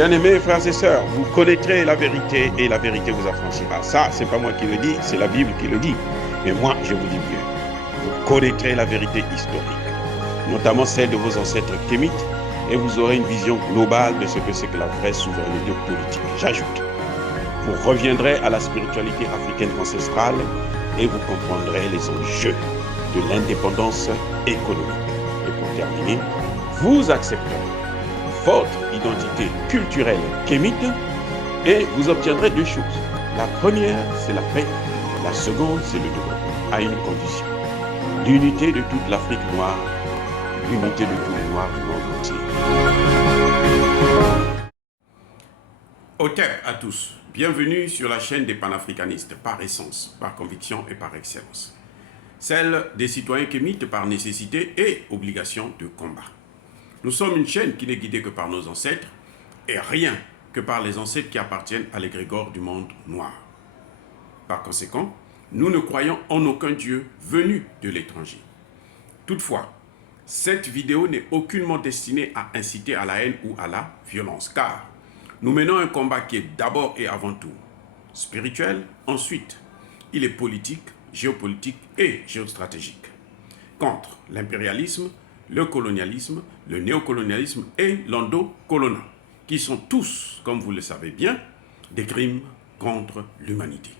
Bien-aimés frères et sœurs, vous connaîtrez la vérité et la vérité vous affranchira. Ça, c'est pas moi qui le dis, c'est la Bible qui le dit. Mais moi, je vous dis mieux. Vous connaîtrez la vérité historique, notamment celle de vos ancêtres kémites, et vous aurez une vision globale de ce que c'est que la vraie souveraineté politique. J'ajoute, vous reviendrez à la spiritualité africaine ancestrale et vous comprendrez les enjeux de l'indépendance économique. Et pour terminer, vous accepterez votre identité culturelle kémite et vous obtiendrez deux choses. La première, c'est la paix. La seconde, c'est le développement, à une condition. L'unité de toute l'Afrique noire, l'unité de tous les Noirs du monde entier. Otep à tous. Bienvenue sur la chaîne des panafricanistes, par essence, par conviction et par excellence. Celle des citoyens kémites par nécessité et obligation de combat. Nous sommes une chaîne qui n'est guidée que par nos ancêtres et rien que par les ancêtres qui appartiennent à l'égrégore du monde noir. Par conséquent, nous ne croyons en aucun Dieu venu de l'étranger. Toutefois, cette vidéo n'est aucunement destinée à inciter à la haine ou à la violence, car nous menons un combat qui est d'abord et avant tout spirituel, ensuite il est politique, géopolitique et géostratégique, contre l'impérialisme, le colonialisme, le néocolonialisme et l'endocolonat, qui sont tous, comme vous le savez bien, des crimes contre l'humanité.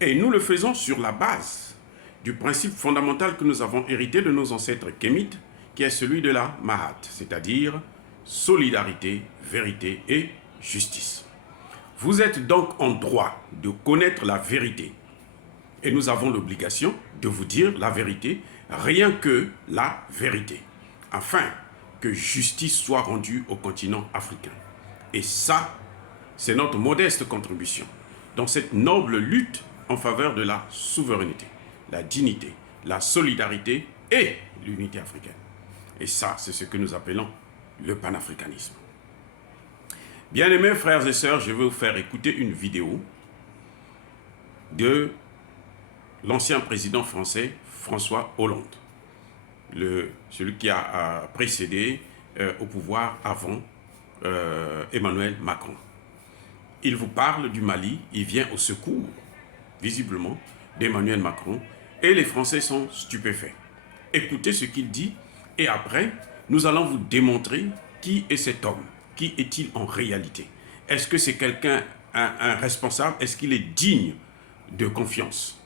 Et nous le faisons sur la base du principe fondamental que nous avons hérité de nos ancêtres kémites, qui est celui de la Mahat, c'est-à-dire solidarité, vérité et justice. Vous êtes donc en droit de connaître la vérité. Et nous avons l'obligation de vous dire la vérité, rien que la vérité, afin que justice soit rendue au continent africain. Et ça, c'est notre modeste contribution dans cette noble lutte en faveur de la souveraineté, la dignité, la solidarité et l'unité africaine. Et ça, c'est ce que nous appelons le panafricanisme. Bien-aimés frères et sœurs, je vais vous faire écouter une vidéo de l'ancien président français François Hollande, celui qui a précédé au pouvoir avant Emmanuel Macron. Il vous parle du Mali, il vient au secours, visiblement, d'Emmanuel Macron, et les Français sont stupéfaits. Écoutez ce qu'il dit, et après, nous allons vous démontrer qui est cet homme, qui est-il en réalité. Est-ce que c'est quelqu'un, un responsable, est-ce qu'il est digne de confiance?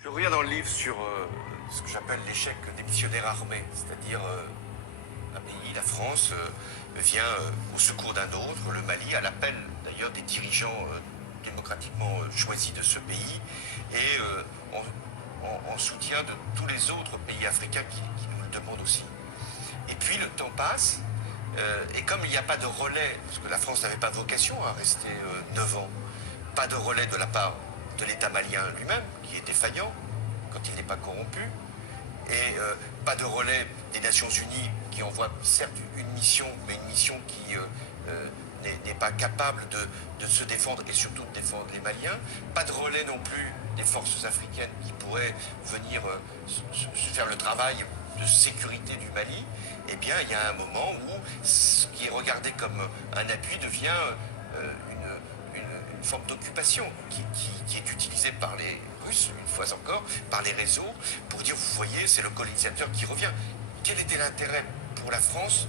Je reviens dans le livre sur ce que j'appelle l'échec des missionnaires armés, c'est-à-dire un pays, la France, vient au secours d'un autre, le Mali, à l'appel d'ailleurs des dirigeants démocratiquement choisis de ce pays, et en soutien de tous les autres pays africains qui nous le demandent aussi. Et puis le temps passe, et comme il n'y a pas de relais, parce que la France n'avait pas vocation à rester 9 ans, pas de relais de la part de l'État malien lui-même, qui est défaillant quand il n'est pas corrompu, et pas de relais des Nations Unies qui envoient certes une mission, mais une mission qui n'est pas capable de se défendre et surtout de défendre les Maliens, pas de relais non plus des forces africaines qui pourraient venir faire le travail de sécurité du Mali. Eh bien, il y a un moment où ce qui est regardé comme un appui devient une forme d'occupation qui est utilisée par les Russes, une fois encore, par les réseaux, pour dire, vous voyez, c'est le colonisateur qui revient. Quel était l'intérêt pour la France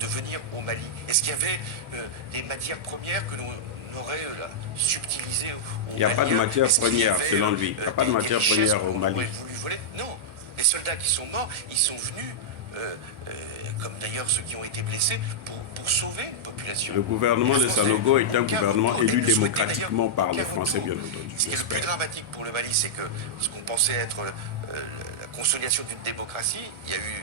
de venir au Mali? Est-ce qu'il y avait des matières premières que l'on aurait subtilisées au Mali? Il n'y a pas de matière première, selon lui. Il n'y a pas de matière première au Mali. Non, les soldats qui sont morts, ils sont venus, comme d'ailleurs ceux qui ont été blessés, pour sauver une population. Le gouvernement de Sanogo est un gouvernement élu démocratiquement par les Français, bien entendu. Ce qui est le plus dramatique pour le Mali, c'est que ce qu'on pensait être la consolidation d'une démocratie, il y a eu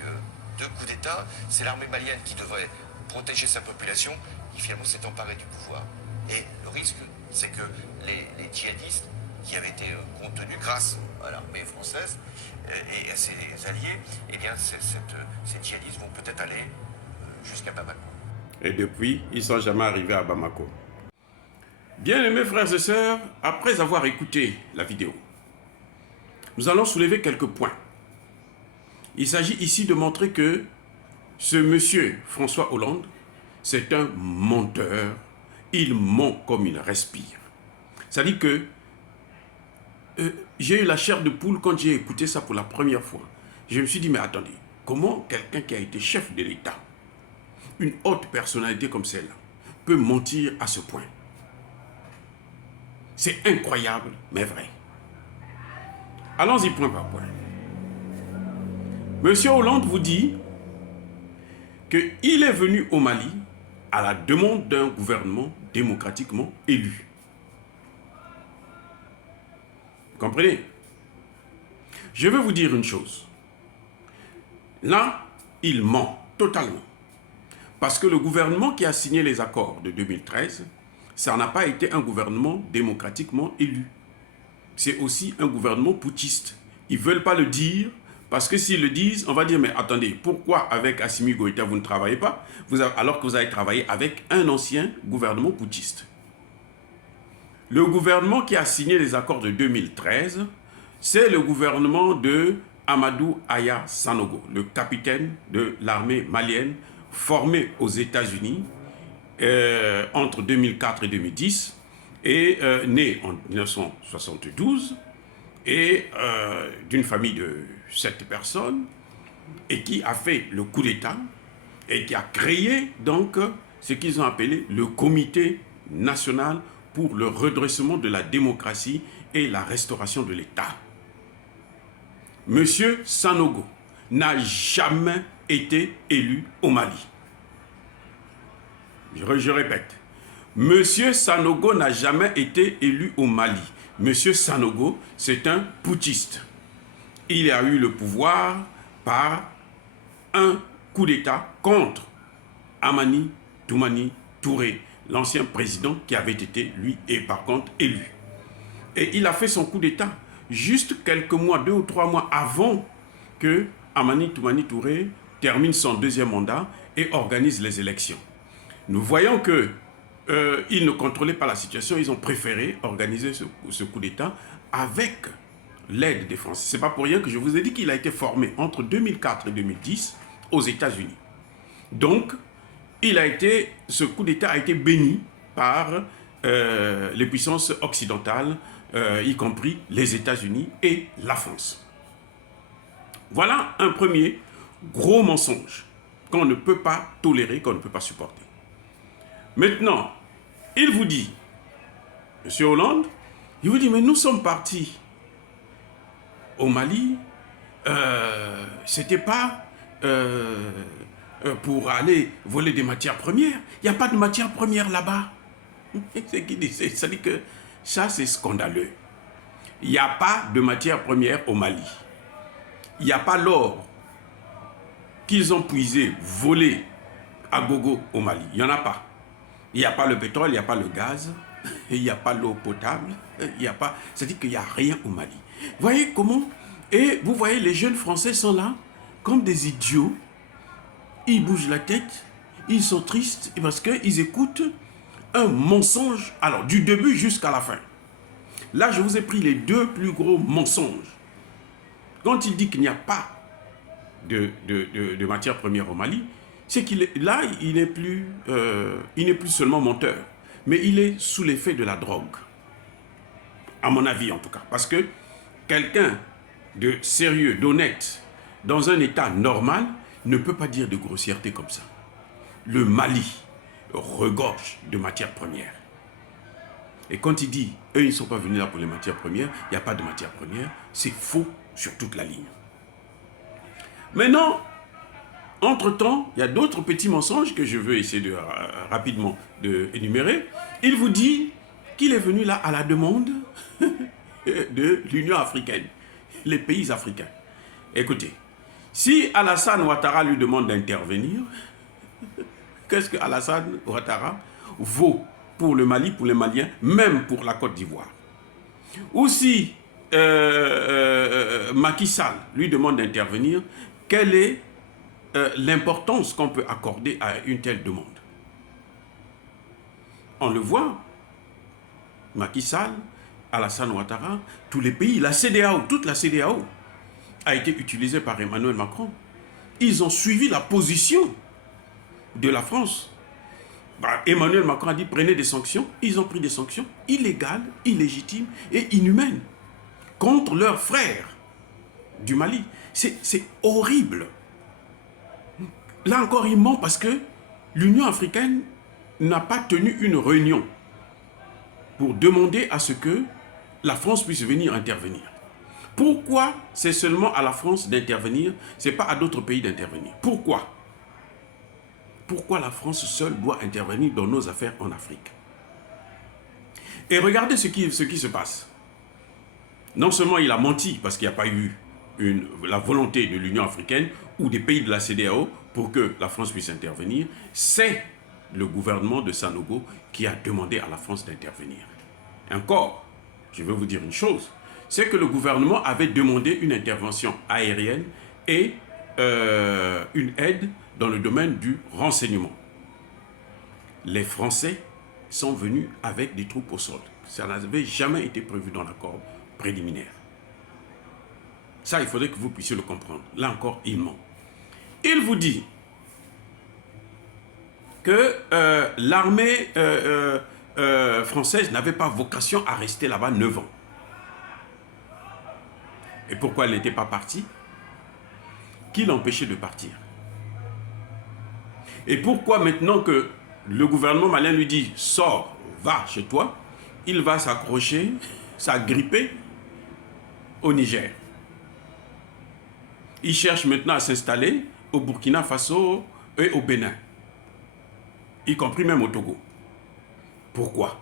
2 coups d'État, c'est l'armée malienne qui devrait protéger sa population, qui finalement s'est emparée du pouvoir. Et le risque, c'est que les djihadistes, qui avaient été contenus grâce à l'armée française et à ses alliés, eh bien ces djihadistes vont peut-être aller jusqu'à Bamako. Et depuis, ils ne sont jamais arrivés à Bamako. Bien-aimés frères et sœurs, après avoir écouté la vidéo, nous allons soulever quelques points. Il s'agit ici de montrer que ce monsieur François Hollande c'est un menteur. Il ment comme il respire. Ça dit que j'ai eu la chair de poule quand j'ai écouté ça pour la première fois. Je me suis dit, mais attendez, comment quelqu'un qui a été chef de l'État, une haute personnalité comme celle-là, peut mentir à ce point? C'est incroyable, mais vrai. Allons-y point par point. Monsieur Hollande vous dit qu'il est venu au Mali à la demande d'un gouvernement démocratiquement élu. Vous comprenez? Je vais vous dire une chose. Là, il ment totalement. Parce que le gouvernement qui a signé les accords de 2013, ça n'a pas été un gouvernement démocratiquement élu. C'est aussi un gouvernement putschiste. Ils ne veulent pas le dire, parce que s'ils le disent, on va dire, mais attendez, pourquoi avec Assimi Goïta vous ne travaillez pas, alors que vous avez travaillé avec un ancien gouvernement putschiste? Le gouvernement qui a signé les accords de 2013, c'est le gouvernement de Amadou Aya Sanogo, le capitaine de l'armée malienne, formé aux États-Unis entre 2004 et 2010, et né en 1972, et d'une famille de 7 personnes, et qui a fait le coup d'État, et qui a créé donc ce qu'ils ont appelé le Comité national pour le redressement de la démocratie et la restauration de l'État. Monsieur Sanogo n'a jamais été élu au Mali. Je répète, Monsieur Sanogo n'a jamais été élu au Mali. Monsieur Sanogo, c'est un putschiste. Il a eu le pouvoir par un coup d'État contre Amani Toumani Touré, l'ancien président qui avait été, lui, et par contre, élu. Et il a fait son coup d'État juste quelques mois, 2 ou 3 mois avant que Amani Toumani Touré termine son 2e mandat et organise les élections. Nous voyons que ils ne contrôlaient pas la situation, ils ont préféré organiser ce coup d'État avec l'aide des Français. Ce n'est pas pour rien que je vous ai dit qu'il a été formé entre 2004 et 2010 aux États-Unis. Donc, ce coup d'État a été béni par les puissances occidentales, y compris les États-Unis et la France. Voilà un premier gros mensonge qu'on ne peut pas tolérer, qu'on ne peut pas supporter. Maintenant, il vous dit, Monsieur Hollande, il vous dit, mais nous sommes partis au Mali, c'était pas pour aller voler des matières premières. Il n'y a pas de matières premières là-bas. C'est qui dit, ça dit que ça, c'est scandaleux. Il n'y a pas de matières premières au Mali. Il n'y a pas l'or qu'ils ont puisé, volé à gogo au Mali. Il n'y en a pas. Il n'y a pas le pétrole, il n'y a pas le gaz, il n'y a pas l'eau potable, il n'y a pas... C'est-à-dire qu'il n'y a rien au Mali. Vous voyez comment? Et vous voyez, les jeunes Français sont là, comme des idiots. Ils bougent la tête, ils sont tristes, parce qu'ils écoutent un mensonge, alors du début jusqu'à la fin. Là, je vous ai pris les 2 plus gros mensonges. Quand il dit qu'il n'y a pas de matière première au Mali, c'est qu'il est là, il n'est plus seulement menteur, mais il est sous l'effet de la drogue. À mon avis, en tout cas. Parce que quelqu'un de sérieux, d'honnête, dans un état normal, ne peut pas dire de grossièreté comme ça. Le Mali regorge de matières premières. Et quand il dit, eux, ils ne sont pas venus là pour les matières premières, il n'y a pas de matières premières, c'est faux sur toute la ligne. Maintenant, entre-temps, il y a d'autres petits mensonges que je veux essayer rapidement d'énumérer. Il vous dit qu'il est venu là à la demande de l'Union africaine, les pays africains. Écoutez, si Alassane Ouattara lui demande d'intervenir, qu'est-ce que Alassane Ouattara vaut pour le Mali, pour les Maliens, même pour la Côte d'Ivoire? Ou si Macky Sall lui demande d'intervenir, quelle est l'importance qu'on peut accorder à une telle demande? On le voit, Macky Sall, Alassane Ouattara, tous les pays, la CEDEAO, toute la CEDEAO a été utilisée par Emmanuel Macron. Ils ont suivi la position de la France. Emmanuel Macron a dit prenez des sanctions. Ils ont pris des sanctions illégales, illégitimes et inhumaines contre leurs frères du Mali. C'est horrible. Là encore, il ment parce que l'Union africaine n'a pas tenu une réunion pour demander à ce que la France puisse venir intervenir. Pourquoi c'est seulement à la France d'intervenir, ce n'est pas à d'autres pays d'intervenir? Pourquoi? Pourquoi la France seule doit intervenir dans nos affaires en Afrique? Et regardez ce qui se passe. Non seulement il a menti parce qu'il n'y a pas eu la volonté de l'Union africaine ou des pays de la CEDEAO pour que la France puisse intervenir, c'est le gouvernement de Sanogo qui a demandé à la France d'intervenir. Encore, je veux vous dire une chose, c'est que le gouvernement avait demandé une intervention aérienne et une aide dans le domaine du renseignement. Les Français sont venus avec des troupes au sol. Ça n'avait jamais été prévu dans l'accord préliminaire. Ça, il faudrait que vous puissiez le comprendre. Là encore, il ment. Il vous dit que l'armée française n'avait pas vocation à rester là-bas 9 ans. Et pourquoi elle n'était pas partie? Qui l'empêchait de partir? Et pourquoi maintenant que le gouvernement malien lui dit « Sors, va chez toi », il va s'accrocher, s'agripper au Niger. Il cherche maintenant à s'installer au Burkina Faso et au Bénin, y compris même au Togo. Pourquoi?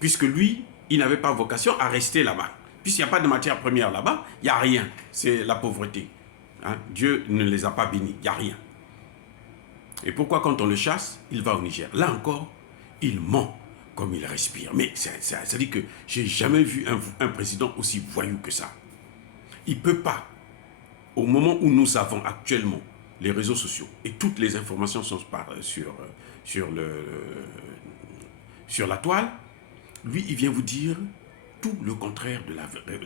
Puisque lui, il n'avait pas vocation à rester là-bas. Puisqu'il n'y a pas de matière première là-bas, il n'y a rien. C'est la pauvreté. Hein? Dieu ne les a pas bénis, il n'y a rien. Et pourquoi quand on le chasse, il va au Niger? Là encore, il ment comme il respire. Mais ça dit que j'ai jamais vu un président aussi voyou que ça. Il ne peut pas, au moment où nous avons actuellement les réseaux sociaux et toutes les informations sont sur la toile, lui, il vient vous dire tout le contraire de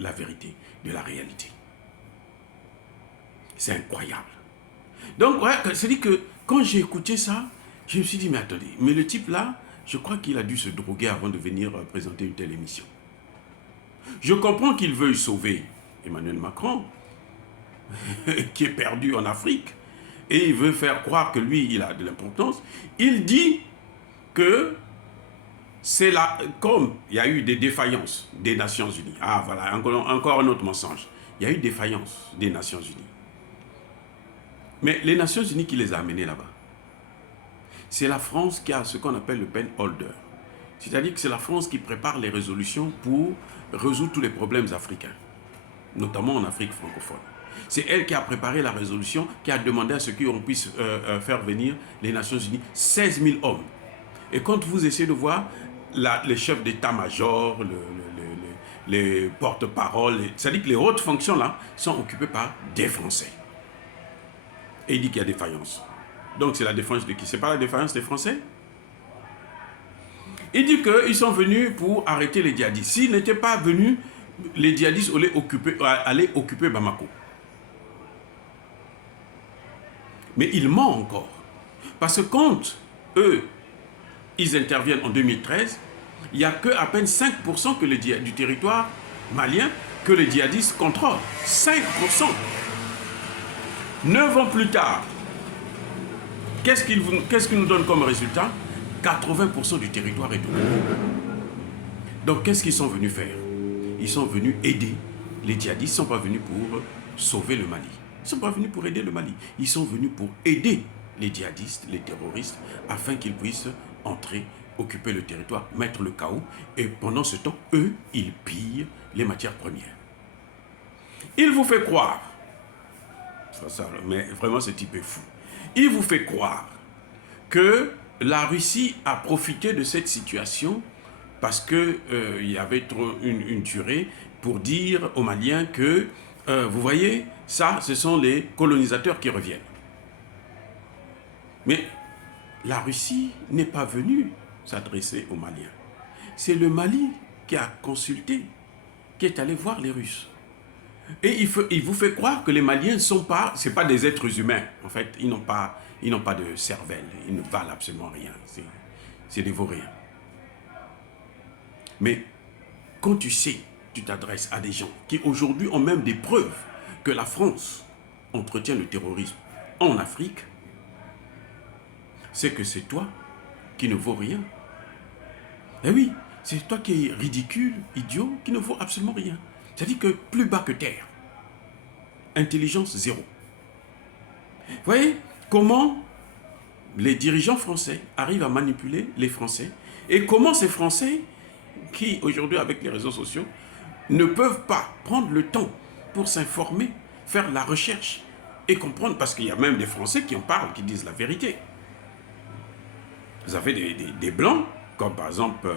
la vérité, de la réalité. C'est incroyable. Donc, ouais, c'est-à-dire que quand j'ai écouté ça, je me suis dit, mais attendez, mais le type là, je crois qu'il a dû se droguer avant de venir présenter une telle émission. Je comprends qu'il veuille sauver Emmanuel Macron, qui est perdu en Afrique, et il veut faire croire que lui, il a de l'importance. Il dit que c'est là, comme il y a eu des défaillances des Nations Unies. Ah voilà, encore un autre mensonge. Il y a eu défaillance des Nations Unies. Mais les Nations Unies qui les a amenés là-bas, c'est la France qui a ce qu'on appelle le pen holder. C'est-à-dire que c'est la France qui prépare les résolutions pour résoudre tous les problèmes africains, notamment en Afrique francophone. C'est elle qui a préparé la résolution, qui a demandé à ce qu'on puisse faire venir les Nations Unies 16 000 hommes. Et quand vous essayez de voir les chefs d'état-major, les porte-paroles, c'est-à-dire que les hautes fonctions là sont occupées par des Français. Et il dit qu'il y a défaillance. Donc c'est la défense de qui? C'est pas la défaillance des Français? Il dit qu'ils sont venus pour arrêter les djihadistes. S'ils n'étaient pas venus, les djihadistes allaient occuper Bamako. Mais il ment encore. Parce que quand eux, ils interviennent en 2013, il n'y a qu'à peine 5% du territoire malien que les djihadistes contrôlent. 5%. 9 ans plus tard, qu'est-ce qu'ils nous donnent comme résultat? 80% du territoire est occupé. Donc qu'est-ce qu'ils sont venus faire? Ils sont venus aider les djihadistes. Ils ne sont pas venus pour sauver le Mali. Ils ne sont pas venus pour aider le Mali. Ils sont venus pour aider les djihadistes, les terroristes, afin qu'ils puissent entrer, occuper le territoire, mettre le chaos. Et pendant ce temps, eux, ils pillent les matières premières. Il vous fait croire, mais vraiment ce type est fou, il vous fait croire que la Russie a profité de cette situation parce qu'il y avait trop une durée pour dire aux Maliens que, vous voyez, ça, ce sont les colonisateurs qui reviennent. Mais la Russie n'est pas venue s'adresser aux Maliens. C'est le Mali qui a consulté, qui est allé voir les Russes. Et il vous fait croire que les Maliens ne sont pas, c'est pas des êtres humains. En fait, ils n'ont pas de cervelle, ils ne valent absolument rien. c'est des vauriens. Mais quand tu sais, tu t'adresses à des gens qui aujourd'hui ont même des preuves que la France entretient le terrorisme en Afrique, c'est que c'est toi qui ne vaut rien. Eh oui, c'est toi qui es ridicule, idiot, qui ne vaut absolument rien. C'est-à-dire que plus bas que terre. Intelligence zéro. Vous voyez comment les dirigeants français arrivent à manipuler les Français et comment ces Français qui, aujourd'hui, avec les réseaux sociaux, ne peuvent pas prendre le temps pour s'informer, faire la recherche et comprendre, parce qu'il y a même des Français qui en parlent, qui disent la vérité. Vous avez des Blancs, comme par exemple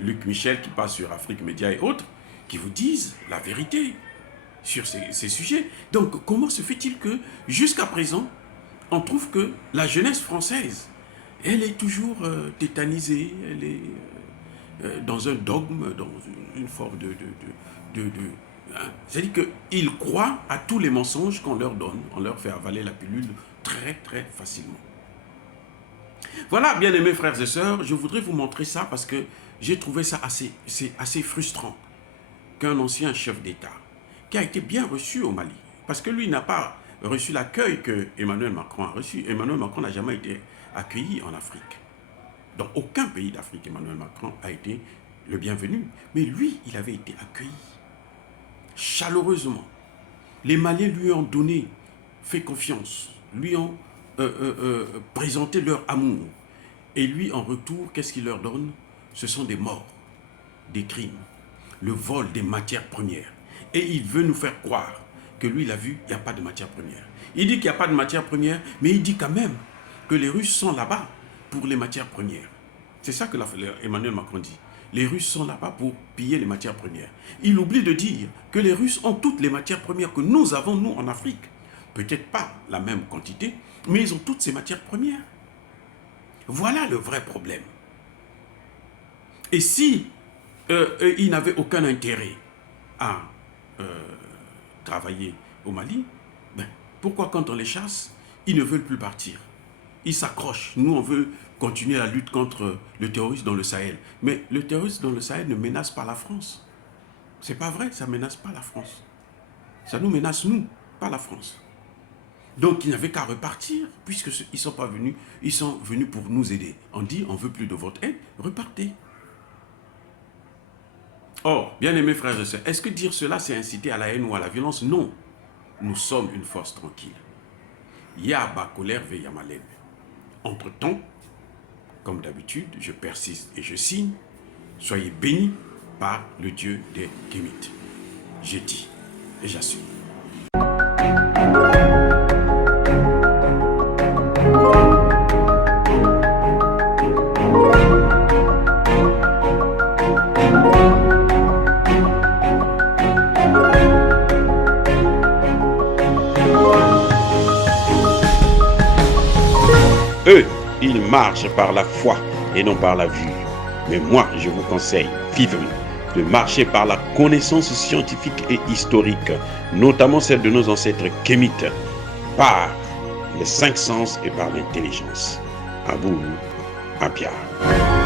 Luc Michel qui passe sur Afrique Média et autres, qui vous disent la vérité sur ces sujets. Donc, comment se fait-il que, jusqu'à présent, on trouve que la jeunesse française, elle est toujours tétanisée, elle est dans un dogme, dans une forme hein. C'est-à-dire qu'ils croient à tous les mensonges qu'on leur donne, on leur fait avaler la pilule très très facilement. Voilà, bien aimés frères et sœurs, je voudrais vous montrer ça parce que j'ai trouvé ça assez frustrant qu'un ancien chef d'État, qui a été bien reçu au Mali, parce que lui n'a pas reçu l'accueil que Emmanuel Macron a reçu. Emmanuel Macron n'a jamais été accueilli en Afrique. Dans aucun pays d'Afrique, Emmanuel Macron a été le bienvenu. Mais lui, il avait été accueilli chaleureusement. Les Maliens lui ont donné, fait confiance, lui ont présenté leur amour. Et lui, en retour, qu'est-ce qu'il leur donne? Ce sont des morts, des crimes, le vol des matières premières. Et il veut nous faire croire que lui, il a vu, il n'y a pas de matières premières. Il dit qu'il n'y a pas de matières premières, mais il dit quand même que les Russes sont là-bas pour les matières premières. C'est ça que Emmanuel Macron dit. Les Russes sont là-bas pour piller les matières premières. Il oublie de dire que les Russes ont toutes les matières premières que nous avons, nous, en Afrique. Peut-être pas la même quantité, mais ils ont toutes ces matières premières. Voilà le vrai problème. Et si ils n'avaient aucun intérêt à travailler au Mali, ben, pourquoi quand on les chasse, ils ne veulent plus partir? Ils s'accrochent. Nous, on veut continuer la lutte contre le terrorisme dans le Sahel. Mais le terrorisme dans le Sahel ne menace pas la France. C'est pas vrai, ça ne menace pas la France. Ça nous menace, nous, pas la France. Donc, ils n'avaient qu'à repartir, puisqu'ils ne sont pas venus, ils sont venus pour nous aider. On dit, on ne veut plus de votre aide, repartez. Or, bien-aimés frères et sœurs, est-ce que dire cela, c'est inciter à la haine ou à la violence? Non. Nous sommes une force tranquille. Yaba colère ve yamalem. Entre-temps, comme d'habitude, je persiste et je signe. Soyez bénis par le Dieu des Kémites. J'ai dit et j'assume. Eux, ils marchent par la foi et non par la vue. Mais moi, je vous conseille vivement de marcher par la connaissance scientifique et historique, notamment celle de nos ancêtres kémites, par les 5 sens et par l'intelligence. À vous, à Pierre.